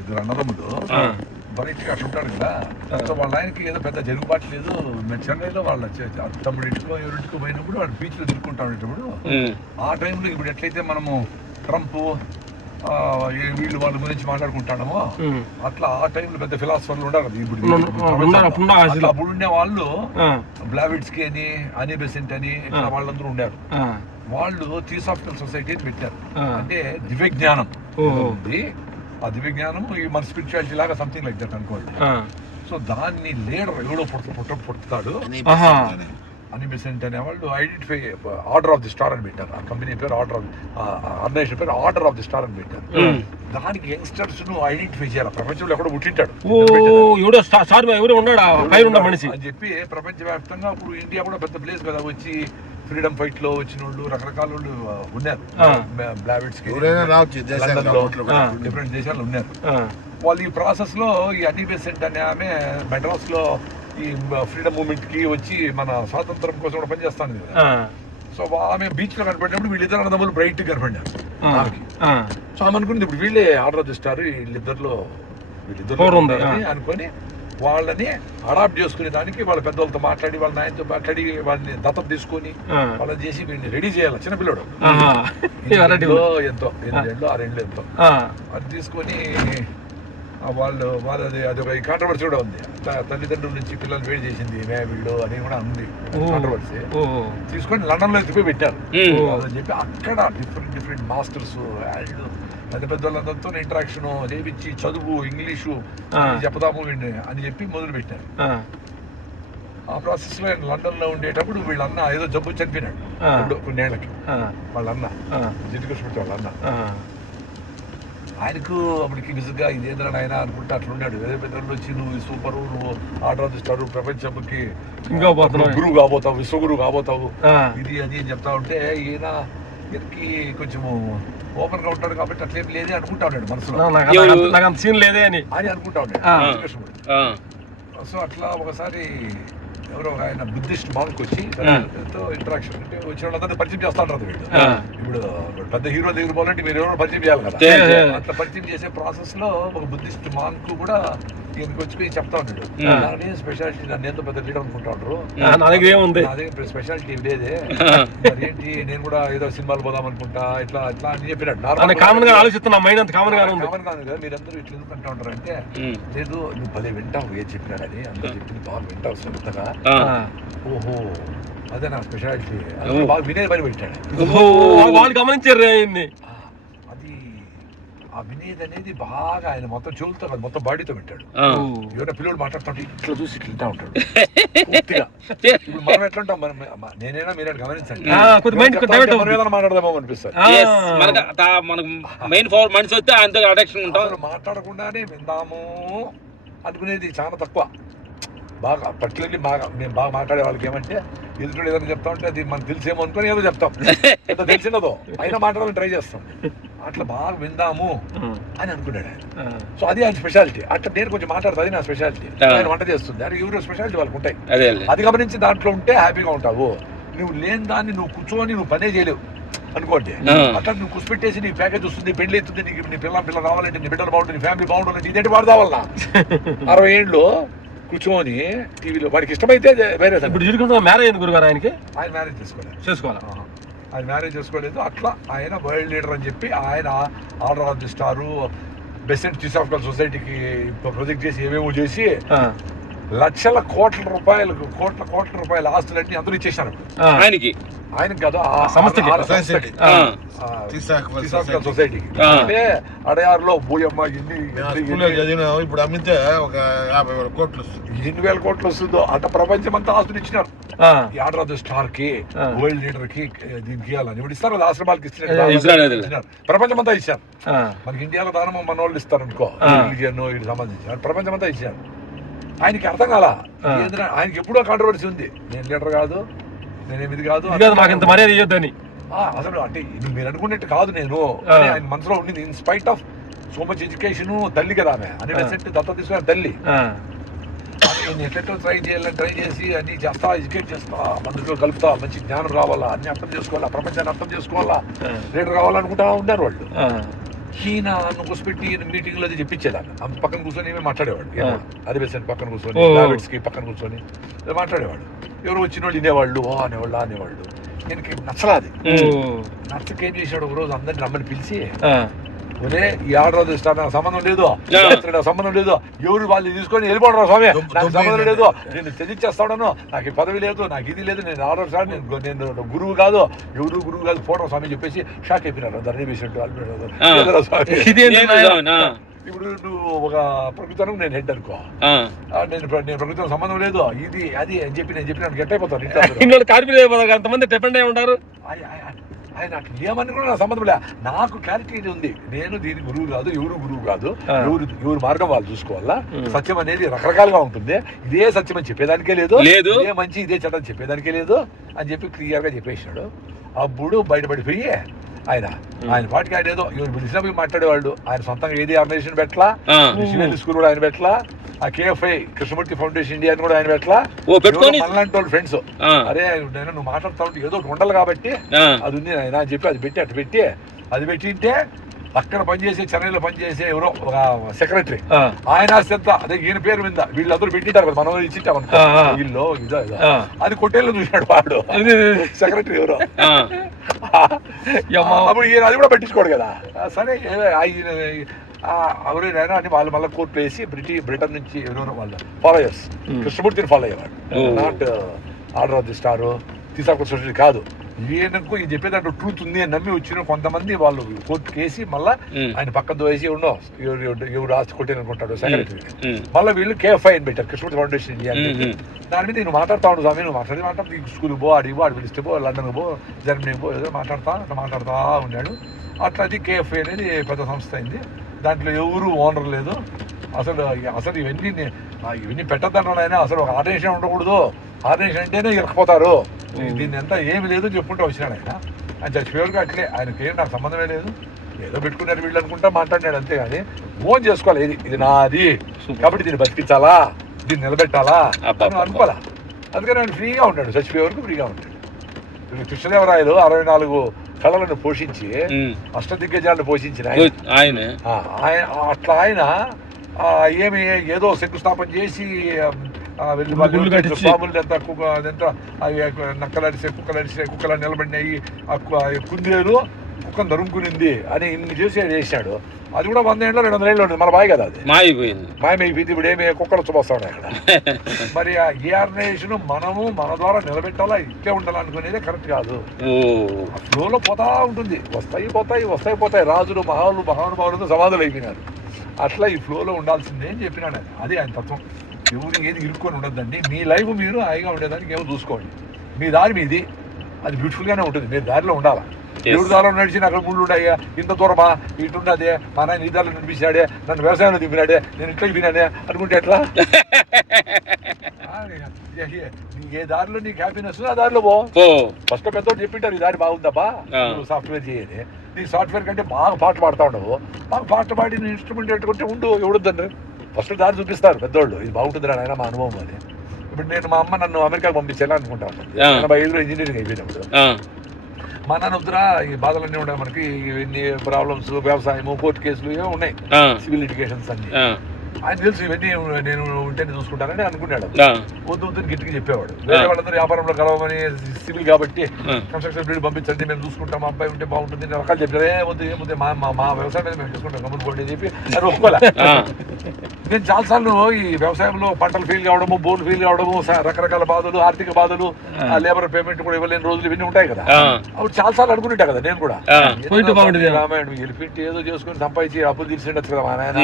ఇద్దరు అన్నదమ్ముడు బయటికి అట్లా ఉంటాడు కదా. సో వాళ్ళ ఆయనకి ఏదో పెద్ద జరుగుబాటు లేదు. మేము చెన్నైలో వాళ్ళ తమ్ముడింటికో ఎవరింటికో పోయినప్పుడు వాడు బీచ్లో తిరుగుకుంటా ఉండేటప్పుడు ఆ టైంలో ఇప్పుడు ఎట్లయితే మనము ట్రంప్ వీళ్ళు వాళ్ళ గురించి మాట్లాడుకుంటాడమో అట్లా ఆ టైంలో పెద్ద ఫిలాసఫర్లు ఉండాలి కదా. ఇప్పుడు అప్పుడు ఉండే వాళ్ళు బ్లావిడ్స్కి అని అనీ బెసెంట్ అని ఇట్లా వాళ్ళందరూ ఉండారు. వాళ్ళు థియోసాఫికల్ సొసైటీ అని పెట్టారు. అంటే దివ్య జ్ఞానం ఉంది. ఆ దివ్య జ్ఞానం మన స్పిరిచువాలిటీ లాగా సంథింగ్ లైక్ దట్ అనుకోండి. సో దాన్ని లీడర్ ఎవడో పుడతాడు అని బెసెంట్ అనే వాళ్ళు identify order of the star అని పెట్టారు. ఆ కంపెనీ పేరు ఆర్గనైజేషన్ పేరు ఆర్డర్ ఆఫ్ ది స్టార్ అని పెట్టారు. దానికి యంగ్స్టర్స్ ను ఐడెంటిఫై చేయాలి. ప్రపంచంలో ఎక్కడో పుట్టింటాడు అని చెప్పి ప్రపంచవ్యాప్తంగా ఇప్పుడు ఇండియా కూడా పెద్ద ప్లేస్ కదా. వచ్చి ఫ్రీడమ్ ఫైట్ లో వచ్చిన వాళ్ళు రకరకాల వాళ్ళు ఉన్నారు. బ్లావిడ్స్ కి డిఫరెంట్ దేశాల్లో ఉన్నారు. వాళ్ళు ఈ ప్రాసెస్ లో ఈ అనీ బెసెంట్ అనే ఆమె మెడ్రాస్ లో ఈ ఫ్రీడమ్ మూవ్మెంట్ కి వచ్చి మన స్వాతంత్రం కోసం కూడా పనిచేస్తాను కదా. సో ఆమె బీచ్ లో కనపడినప్పుడు వీళ్ళిద్దరు అన్నదమ్ములు బ్రైట్ కనపడినారు ఆమెకి. సో ఆమె అనుకున్నది ఇప్పుడు వీళ్ళే ఆర్డర్ చేస్తారు వీళ్ళిద్దరు అనుకొని వాళ్ళని అడాప్ట్ చేసుకునే దానికి వాళ్ళ పెద్దవాళ్ళతో మాట్లాడి వాళ్ళ నాయనతో మాట్లాడి వాళ్ళని దత్తత తీసుకొని వాళ్ళని చేసి వీళ్ళని రెడీ చేయాలి. చిన్నపిల్లడు ఎంతో 8 6 ఎంతో అది తీసుకొని వాళ్ళది అది ఒక కాంట్రవర్సీ కూడా ఉంది. తల్లిదండ్రుల నుంచి పిల్లలు వేడి చేసింది వీళ్ళు అని కూడా ఉంది కాంట్రవర్సీ. తీసుకొని లండన్ లో ఎత్తిపోయి పెట్టారు అని చెప్పి అక్కడ డిఫరెంట్ మాస్టర్స్ పెద్ద పెద్ద వాళ్ళందరితో ఇంటరాక్షన్ చేపించి చదువు ఇంగ్లీషు చెప్దాము అని చెప్పి మొదలు పెట్టారు. ఆ ప్రాసెస్ లో లండన్ లో ఉండేటప్పుడు వీళ్ళన్న ఏదో జబ్బు చనిపోయినాడు కొన్నేళ్ళకి. వాళ్ళన్న జిడ్డుకృష్ణ వాళ్ళ అన్న ఆయనకు అప్పటికి నిజంగా ఇదేంద్ర ఆయన అనుకుంటే అట్లా ఉన్నాడు. వేరే పెద్దలు వచ్చి నువ్వు సూపరు, నువ్వు ఆర్డర్ ఇస్తాడు, ప్రపంచంకి గురువు కాబోతావు, విశ్వగురువు కాబోతావు, ఇది అది అని చెప్తా ఉంటే ఈయనకి కొంచెము ఓపెన్ గా ఉంటాడు కాబట్టి అట్లేం లేదే అనుకుంటా ఉన్నాడు మనసులో. సీన్ లేదే అని అనుకుంటా ఉన్నాడు. సో అట్లా ఒకసారి ఎవరో ఆయన బుద్ధిస్ట్ మాంక్ వచ్చి ఎంతో ఇంటరాక్షన్ అంటే వచ్చిన వాళ్ళందరినీ పరిచయం చేస్తా ఉంటారు. వీళ్ళు ఇప్పుడు పెద్ద హీరో దగ్గర పోవాలంటే మీరు ఎవరో పరిచయం చేయాలి కదా. అట్లా పరిచయం చేసే ప్రాసెస్ లో ఒక బుద్ధిస్ట్ మాంక్ కూడా ఈయనకి వచ్చి చెప్తా ఉంటాడు, నాదే స్పెషాలిటీ, నన్ను ఎంతో పెద్ద లీడర్ అనుకుంటా ఉంటారు, నా దగ్గర స్పెషాలిటీ లేదే, ఏంటి నేను కూడా ఏదో సినిమాలు పోదాం అనుకుంటా ఇట్లా అట్లా అని చెప్పినట్టు మీరందరూ ఇట్లా ఎందుకంటా ఉంటారు అంటే, లేదు నువ్వు భలే వింటావు ఏం చెప్పినాడని, అందరూ చెప్పింది బాగా వింటావు సొంతగా, ఓహో అదే నా స్పెషాలిటీ, బాగా వినేది పని పెట్టాడు గమనించారు. అది ఆ వినేది అనేది బాగా ఆయన మొత్తం చెవులతో కాదు మొత్తం బాడీతో పెట్టాడు. ఎవరైనా పిల్లలు మాట్లాడుతుంటే ఇట్లా చూసి ఇట్లా ఉంటాడు పూర్తిగా. ఇప్పుడు మనం ఎట్లా ఉంటాం, నేనైనా మీరు గమనించండి, మాట్లాడదామో అనిపిస్తుంది. మాట్లాడకుండానే విందాము అనుకునేది చాలా తక్కువ. బాగా పర్టికులర్లీ మేము బాగా మాట్లాడే వాళ్ళకి ఏమంటే ఎదుటి ఏదైనా చెప్తా ఉంటే అది మనకు తెలిసేమో అనుకుని ఏదో చెప్తాం, ఎంత తెలిసినదో అయినా మాట్లాడాలని ట్రై చేస్తాం. అట్లా బాగా విందాము అని అనుకున్నాడు ఆయన. సో అది ఆయన స్పెషాలిటీ. అట్లా నేను కొంచెం మాట్లాడుతుంది, అది నా స్పెషాలిటీ. ఆయన వంట చేస్తుంది, అది ఎవరో స్పెషాలిటీ వాళ్ళకి ఉంటాయి. అది గమనించి దాంట్లో ఉంటే హ్యాపీగా ఉంటావు. నువ్వు లేని దాన్ని నువ్వు కూర్చొని నువ్వు పనే చేయలేవు అనుకోండి. అట్లా నువ్వు కూర్చోపెట్టేసి నీ ప్యాకేజ్ వస్తుంది, పెళ్లి అవుతుంది, నీకు నీ పిల్ల రావాలంటే, నీ బిడ్డలు బాగుంటుంది, నీ ఫ్యామిలీ బాగుంటుంది, ఇదేంటి వాడు రావాలన్నా 60 ఏళ్ళు కూర్చొని టీవీలో వాడికి ఇష్టమైతే వేరే. ఇప్పుడు మ్యారేజ్ అయింది గురుగారు ఆయనకి, ఆయన మ్యారేజ్ చేసుకోవాలి, ఆయన మ్యారేజ్ చేసుకోలేదు. అట్లా ఆయన వరల్డ్ లీడర్ అని చెప్పి ఆయన order of the star, Besant theosophical సొసైటీకి ప్రొజెక్ట్ చేసి ఏమేమో చేసి లక్షల కోట్ల రూపాయల ఆస్తులన్నీ అందరూ ఇచ్చేసారు ఆయనకి కాదు ఆ సంస్థకి సొసైటీకి. అంటే అడయారులో భూయమ్మ ఇప్పుడు అమ్మితే ఒక 50,000 కోట్లు ఎన్ని వేల కోట్లు వస్తుందో అంత ప్రపంచం అంతా ఆస్తులు ఇచ్చినారు. ఈ ఆర్డర్ ఆఫ్ ది స్టార్ కి, వరల్డ్ లీడర్ కి, దీనికి ఇవ్వాలని ఇప్పుడు ఇస్తారు కదా, ఆశ్రమాలకి ఇస్తున్నారు, ప్రపంచం అంతా ఇచ్చారు. మనకి ఇండియాలో దానం మన వాళ్ళు ఇస్తారు అనుకో, రిలీజియన్ వీటికి సంబంధించి ప్రపంచం అంతా ఇచ్చారు. ఆయనకి అర్థం కాల, ఆయనకి ఎప్పుడో కాంట్రవర్సీ ఉంది, నేను లీడర్ కాదు, నేనేమి ఇది కాదు, అసలు అంటే మీరు అనుకున్నట్టు కాదు నేను, ఆయన మనసులో ఉండింది. In spite of so much education, తల్లి కదా ఆమె అని దత్త తీసుకున్న తల్లి, నేను ఎట్లెట్లో ట్రై చేసి అన్ని చేస్తా, ఎడ్యుకేట్ చేస్తా, మనసులో కలుపుతా, మంచి జ్ఞానం రావాలా, అన్ని అర్థం చేసుకోవాలా, ప్రపంచాన్ని అర్థం చేసుకోవాలా, లీడర్ కావాలనుకుంటా ఉన్నారు వాళ్ళు. ఈయన కూర్చోబెట్టి ఈయన మీటింగ్లో అది చెప్పించేదాన్ని ఆమె పక్కన కూర్చొని ఏమే మాట్లాడేవాడు, అరిబెసెంట్ పక్కన కూర్చొని, డావిడ్స్కి పక్కన కూర్చొని మాట్లాడేవాడు. ఎవరు వచ్చిన వాళ్ళు వినేవాళ్ళు, అనేవాళ్ళు. ఈయనకి నచ్చలాది. నచ్చక ఏం చేశాడు, ఒక రోజు అందరిని రమ్మని పిలిచి, ఒరే ఈ ఆర్డర్ ఇస్తా, నాకు సంబంధం లేదు, సంబంధం లేదు, ఎవరు వాళ్ళు తీసుకొని వెళ్ళిపోవడం స్వామి, నాకు సంబంధం లేదు, నేను తెచ్చిచ్చేస్తాడను, నాకు ఈ పదవి లేదు, నాకు ఇది లేదు, నేను ఆర్డర్ సార్, నేను గురువు కాదు, ఎవరు గురువు కాదు, పోవడం స్వామి చెప్పేసి షాక్ అయిపోయినారు. ధరణి ఇప్పుడు నువ్వు ఒక ప్రభుత్వం, నేను హెడ్ అనుకో, నేను ప్రభుత్వం సంబంధం లేదు, ఇది అది అని చెప్పి నేను గెట్ అయిపోతాను. అంతమంది డిపెండ్ అయి ఉంటారు. ఆయన అట్లా ఏమని కూడా నాకు సంబంధం లే, నాకు క్లారిటీ ఉంది, నేను దీని గురువు కాదు, ఎవరు గురువు కాదు, ఎవరు మార్గం వాళ్ళు చూసుకోవాలా. సత్యం అనేది రకరకాలుగా ఉంటుంది, ఇదే సత్యం అని చెప్పేదానికే లేదు, ఇదే మంచి ఇదే చెడ్డ చెప్పేదానికే లేదు అని చెప్పి క్లియర్ గా చెప్పేసినాడు. అప్పుడు బయటపడిపోయి ఆయన పాటికి ఆయన ఏదో ఎవరు పిలిచినా పోయి మాట్లాడేవాళ్ళు. ఆయన సొంతంగా ఏది ఆర్గనైజేషన్ పెట్టలా, మిషనరీ స్కూల్ కూడా ఆయన పెట్టలా, ఆ KFI కృష్ణమూర్తి ఫౌండేషన్ ఇండియా అని కూడా ఆయన పెట్టలా. మనలాంటి వాళ్ళు ఫ్రెండ్స్, అరే నేను నువ్వు మాట్లాడుతా ఉంటే ఏదో ఒకటి ఉండాలి కాబట్టి అది ఉంది ఆయన అని చెప్పి అది పెట్టి అది పెట్టింటే అక్కడ పనిచేసే, చెన్నైలో పనిచేసే ఎవరో ఒక సెక్రటరీ, ఆయన ఎంత అదే ఈయన పేరు మీద వీళ్ళందరూ పెట్టింటారు కదా, మనం ఇచ్చింటాం అనుకో, వీళ్ళు ఇదో అది కొట్టేళ్ళు చూసినాడు వాడు సెక్రటరీ ఎవరో. అప్పుడు ఈయన అది కూడా పట్టించుకోడు కదా. సరే ఎవరైనా అని వాళ్ళు మళ్ళీ కోర్టులో వేసి బ్రిటన్ నుంచి ఎవరెవరో వాళ్ళ ఫాలోయర్స్ కృష్ణమూర్తిని ఫాలో అయ్యేవాడు, not order of the star తీసాకొచ్చి కాదు. ఈయనకు ఇది చెప్పేదాంట్లో ట్రూత్ ఉంది అని నమ్మి వచ్చిన కొంతమంది వాళ్ళు కోర్టుకు వేసి మళ్ళీ ఆయన పక్కన దోసి ఉండో ఎవరు ఆస్తి కొట్టేది అనుకుంటాడు సెక్రటరీ. మళ్ళీ వీళ్ళు KFI అని పెట్టారు, కృష్ణమూర్తి ఫౌండేషన్ ఇండియా. దాని మీద నేను మాట్లాడుతా ఉండు స్వామి, నువ్వు మాట్లాడి స్కూల్కి పో, ఆడు పిలిస్తే పో, లండన్కి పో, జర్మనీకి పో, ఏదో మాట్లాడుతా ఉన్నాడు. అట్లా అది KFI అనేది పెద్ద సంస్థ అయింది. దాంట్లో ఎవరు ఓనర్ లేదు. అసలు ఇవన్నీ పెట్టద్దంటాడు ఆయన. అసలు ఒక ఆర్గనైజేషన్ ఉండకూడదు, ఆర్గనైజేషన్ అంటేనే ఇరకపోతారు, దీన్ని అంతా ఏమి లేదు చెప్పుకుంటూ వచ్చినాడు ఆయన. ఆయన చచ్చిపోయారుగా అట్లే, ఆయనకి ఏం నాకు సంబంధమే లేదు, ఏదో పెట్టుకున్నారు వీళ్ళు అనుకుంటా మాట్లాడినాడు అంతే. కానీ ఓన్ చేసుకోవాలి, ఇది నాది కాబట్టి దీన్ని బతికించాలా, దీన్ని నిలబెట్టాలా అని అనుకోవాలా. అందుకని ఆయన ఫ్రీగా ఉంటాడు, చచ్చిపోయే వరకు ఫ్రీగా ఉంటాడు. కృష్ణదేవరాయలు 64 కళలను పోషించి అష్టదిగ్గజాలను పోషించిన ఆయన అట్లా ఆయన ఏమి ఏదో శంకుస్థాపన చేసి స్వాములు ఎంత కుక్కలు నిలబడినాయి, కుందేలు కుక్కను తరుముకునింది అని ఇన్ని చేసాడు. అది కూడా 100 ఏళ్ళు 200 ఏళ్ళు ఉంటుంది, మన బాయ్ కదా, అది మాయమైపోయింది. ఇప్పుడు ఏమి కుక్కలు చూపొస్తాడు అక్కడ. మరి ఏ ఆర్గనైజేషన్ మనము మన ద్వారా నిలబెట్టాలా, ఇట్లే ఉండాలనుకునేదే కరెక్ట్ కాదు. ఫ్లోలో పోతా ఉంటుంది, వస్తాయి పోతాయి. రాజులు మహానుభావులతో సమాధులు అయిపోయినారు. అట్లా ఈ ఫ్లోలో ఉండాల్సిందే అని చెప్పినాడు ఆయన. అది ఆయన తత్వం. ఎవరు ఏది ఇరుక్కొని ఉండద్దండి, మీ లైఫ్ మీరు హాయిగా ఉండేదానికి ఏమో చూసుకోండి, మీ దారి మీది, అది బ్యూటిఫుల్గానే ఉంటుంది. మీరు దారిలో ఉండాలా. ఎవరి దారిలో నడిచి అక్కడ ముళ్ళు ఉన్నాయా, ఇంత దూరమా, ఇటున్నదే, మా నాయన ఈ దారిలో నడిపించాడే, నన్ను వ్యవసాయంలో దింపినాడే, నేను ఇట్లా వినానే అనుకుంటే ఎట్లా? ఏ దారిలో నీకు హ్యాపీనెస్ ఆ దారిలో పో. ఫస్ట్ పెద్దోడు చెప్పింటారు ఈ దారి బాగుందబ్బా, నువ్వు సాఫ్ట్వేర్ చేయని. నీ సాఫ్ట్వేర్ కంటే బాగా పాటలు పాడుతూ ఉండవు, బాగా పాటలు పాడి నీ ఇన్స్ట్రుమెంట్ పెట్టుకుంటే ఉండు, ఎవడొద్దండి. ఫస్ట్ దారి చూపిస్తారు పెద్దోళ్ళు, ఇది బాగుంటుందిరా నాయన మా అనుభవం అని. ఇప్పుడు నేను మా అమ్మ నన్ను అమెరికాకు పంపించాలా అనుకుంటా ఉంటాను. 85లో ఇంజనీరింగ్ అయిపోయినప్పుడు మా నాన్న వద్దురా, ఈ బాధలన్నీ ఉన్నాయి మనకి, ఇవన్నీ ప్రాబ్లమ్స్, వ్యవసాయము, కోర్టు కేసులు ఏమో ఉన్నాయి, సివిల్ లిటిగేషన్స్ అన్ని. ఆయన తెలుసు ఇవన్నీ నేను ఉంటేనే చూసుకుంటానని అనుకున్నాడు. వద్దు గట్టిగా చెప్పేవాడు. వేరే వాళ్ళందరూ వ్యాపారంలో కలవమని, సివిల్ కాబట్టి కన్స్ట్రక్షన్ బిల్డ్ పంపించండి, మేము చూసుకుంటాం, అబ్బాయి ఉంటే బాగుంటుంది రకాలు చెప్పారు. వద్దు మా వ్యవసాయం మీద మేము చూసుకుంటాం గమని పోండి అని చెప్పి అది ఒప్పుకోలే. నేను చాలాసార్లు ఈ వ్యవసాయంలో పంటలు ఫెయిల్ కావడము, బోర్లు ఫెయిల్ కావడము, రకరకాల బాధలు, ఆర్థిక బాధలు, లేబర్ పేమెంట్ కూడా ఇవ్వలేని రోజులు ఇవన్నీ ఉంటాయి కదా. అప్పుడు చాలాసార్లు అనుకుంటా కదా నేను కూడా, రామాయణం గెలిపించి ఏదో చేసుకుని సంపాదించి అప్పులు తీర్చేయచ్చు కదా, మా నాయన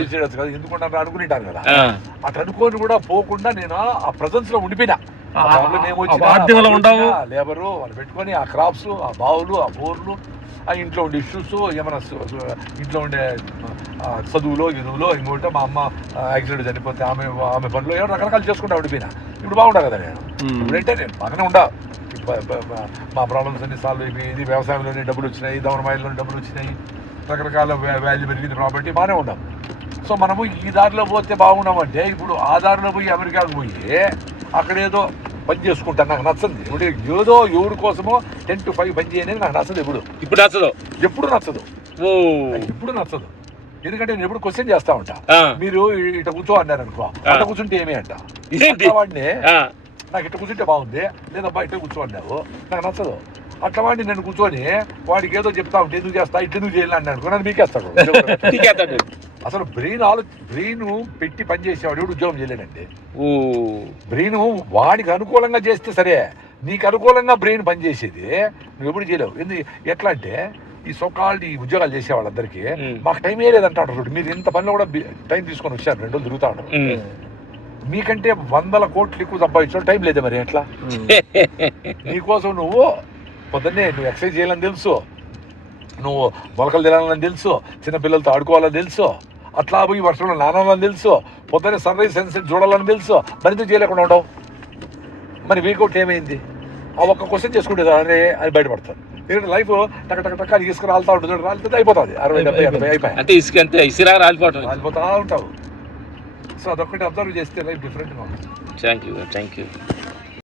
తీర్చేయచ్చు కదా, ఎందుకుంటారు అనుకుంటాను కదా. అట్లా అనుకోని కూడా పోకుండా నేను ఆ ప్రజెన్స్ లో ఉండిపోయినా. లేబరు వాళ్ళు పెట్టుకొని ఆ క్రాప్స్, ఆ బావులు, ఆ బోర్లు, ఆ ఇంట్లో ఉండే ఇష్యూస్, ఏమైనా ఇంట్లో ఉండే చదువులో ఇంకోటి మా అమ్మ యాక్సిడెంట్ చనిపోతే ఆమె పనులు ఏమో రకరకాలు చేసుకుంటా ఉండిపోయినా. ఇప్పుడు బాగుంటా కదా నేను. ఇప్పుడంటే నేను బాగానే ఉండా, మా ప్రాబ్లమ్స్ అన్ని సాల్వ్ అయిపోయింది, వ్యవసాయంలోనే డబ్బులు వచ్చినాయి, దౌర్మాయిల్లోనే డబ్బులు వచ్చినాయి, రకరకాల వాల్యూ పెరిగింది, ప్రాపర్టీ బాగానే ఉన్నాం. సో మనము ఈ దారిలో పోతే బాగున్నామంటే, ఇప్పుడు ఆ దారిలో పోయి అమెరికాకు పోయి అక్కడేదో పని చేసుకుంటాను, నాకు నచ్చదు. ఇప్పుడు ఏదో ఎవరి కోసమో 10 to 5 పని చేయనేది నాకు నచ్చదు. ఎప్పుడు నచ్చదు. ఓ నాకు ఎప్పుడు నచ్చదు. ఎందుకంటే నేను ఎప్పుడు క్వశ్చన్ చేస్తా ఉంటా. ఆ, మీరు ఇట్లా కూర్చో అన్నారు అనుకో, అట్లా కూర్చుంటే ఏమి అంట. ఏంటి? వాడిని ఆ, నాకు ఇట్లా కూర్చుంటే బాగుంది, లేదబ్బా ఇట్లా కూర్చో అన్నావు, నాకు నచ్చదు. అట్లా వాడిని నేను కూర్చొని వాడికి ఏదో చెప్తా ఉంటే ఎందుకు చేస్తా, ఇట్లా ఎందుకు చేయాలి అని అనుకో, నన్ను మీకేస్తాడు. పీకేస్తాడు. అసలు బ్రెయిన్ పెట్టి పనిచేసేవాడు ఎవడు ఉద్యోగం చేయలేడండి. ఓ బ్రెయిన్ వాడికి అనుకూలంగా చేస్తే సరే, నీకు అనుకూలంగా బ్రెయిన్ పనిచేసేది నువ్వు ఎప్పుడు చేయలేవు. ఎట్లా అంటే ఈ సోకాల్డ్ ఈ ఉద్యోగాలు చేసే వాళ్ళందరికీ మాకు టైం ఏ లేదంటాడు. చూడు, మీరు ఇంత పనిలో కూడా టైం తీసుకొని వచ్చారు, 2 రోజులు తిరుగుతా ఉంటారు. మీకంటే 100 కోట్లు ఎక్కువ సంపాదించడం టైం లేదు. మరి ఎట్లా? నీకోసం నువ్వు పొద్దున్నే నువ్వు ఎక్సర్సైజ్ చేయాలని తెలుసు, నువ్వు మొలకలు తినాలని తెలుసు, చిన్నపిల్లలతో ఆడుకోవాలని తెలుసు, అట్లా పోయి వర్షంలో నానాలని తెలుసు, పొద్దున్నే సన్ రైజ్ సన్సెట్ చూడాలని తెలుసు, మరి ఎందుకు చేయలేకుండా ఉండవు? మరి వీకౌట్ ఏమైంది? ఆ ఒక్క క్వశ్చన్ చేసుకుంటే అరే అది బయటపడతారు. ఎందుకంటే లైఫ్ టక టక టక ఇసుక రాలుతా ఉంటుంది, రాలితే అయిపోతుంది. 60, 70, 80 అయిపోయి అంటే ఇసుక అంతే ఇసిరా రాలిపోవటం. రాలిపోతా ఉంటావు. సో అదొక్కటి అబ్జర్వ్ చేస్తే లైఫ్ డిఫరెంట్గా ఉంటుంది. Thank you.